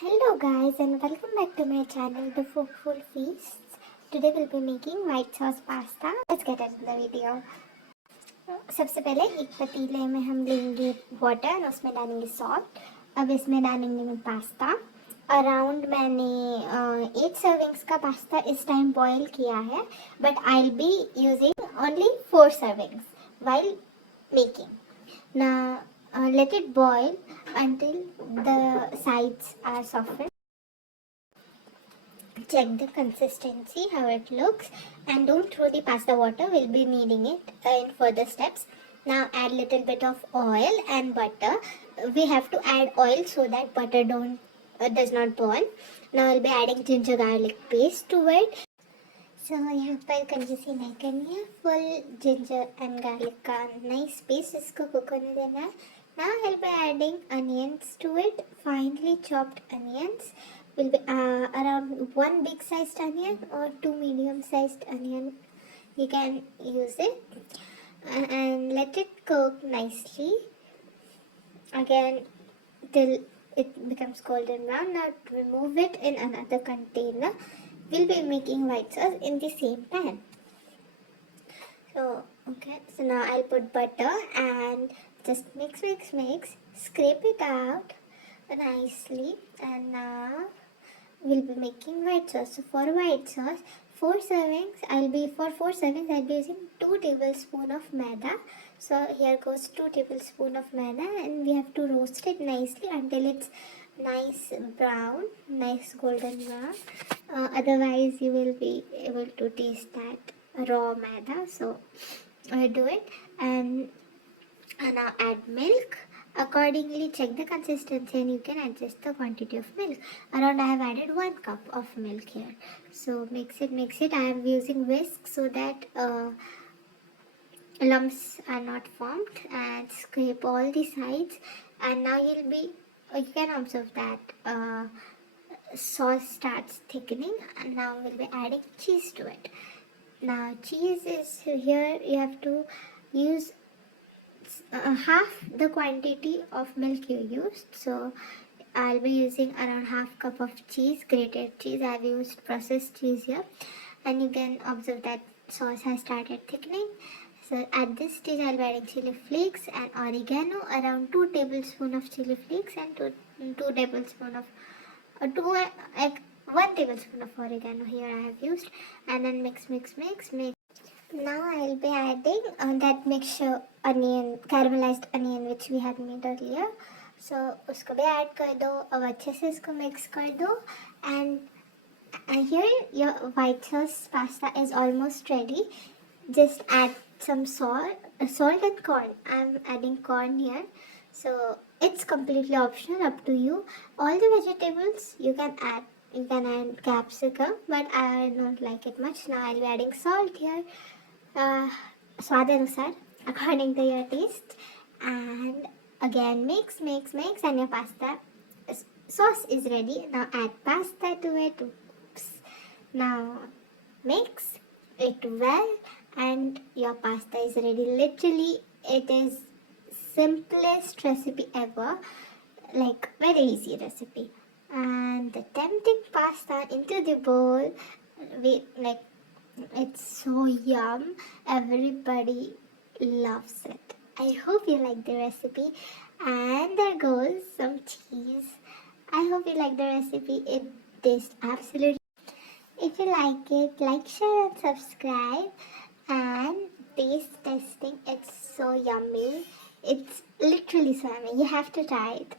Hello guys and welcome back to my channel The Foodful Feasts. Today we'll be making white sauce pasta. Let's get into the video. सबसे पहले एक पतीले में हम लेंगे water, उसमें डालेंगे सॉल्ट. अब इसमें डालेंगे मैं पास्ता. अराउंड मैंने 8 सर्विंग्स का पास्ता इस टाइम बॉईल किया है, but I will be using only 4 servings while making. Now let it boil until the sides are softened. Check the consistency, how it looks, and don't throw the pasta water. We'll be needing it in further steps. Now add little bit of oil and butter. We have to add oil so that butter does not burn. Now I'll be adding ginger garlic paste to it. So यहाँ पर कंजूसी नहीं करनी है, full ginger and garlic का nice paste इसको cook होने देना है. Now I'll be adding onions to it, finely chopped onions. Will be around 1 big sized onion or 2 medium sized onion. You can use it and let it cook nicely again till it becomes golden brown. Now remove it in another container. We'll be making white sauce in the same pan. So now I'll put butter and just mix, scrape it out nicely, and now we'll be making white sauce. So for white sauce, 4 servings, I'll be using 2 tablespoons of maida. So here goes 2 tablespoons of maida, and we have to roast it nicely until it's nice brown, nice golden brown. Otherwise you will be able to taste that raw maida. So do it, and now add milk. Accordingly check the consistency and you can adjust the quantity of milk. Around I have added 1 cup of milk here. So mix it. I am using whisk so that lumps are not formed, and scrape all the sides. And now you can observe that sauce starts thickening, and now we'll be adding cheese to it. Now cheese is here, you have to use half the quantity of milk you used. So I'll be using around half cup of cheese, grated cheese. I've used processed cheese here, and you can observe that sauce has started thickening. So at this stage I'll be adding chili flakes and oregano, around 2 tablespoons of chili flakes and 2 tablespoons of 1 tablespoon of oregano here I have used, and then mix. Now I'll be adding that mixture onion, caramelized onion which we had made earlier. So उसको भी add कर दो, अब अच्छे से इसको mix कर दो, and here your white sauce pasta is almost ready. Just add some salt and corn. I'm adding corn here, so it's completely optional, up to you. All the vegetables you can add. You can add capsicum, but I don't like it much. Now I'll be adding salt here, स्वाद अनुसार, according to your taste, and again mix, and your pasta sauce is ready. Now add pasta to it. Now mix it well, and your pasta is ready. Literally, it is simplest recipe ever, like very easy recipe. And the tempting pasta into the bowl, it's so yum. Everybody loves it. I hope you like the recipe. And there goes some cheese. I hope you like the recipe. It tastes absolutely. If you like it, like, share and subscribe. And taste testing, it's so yummy. It's literally so yummy. You have to try it.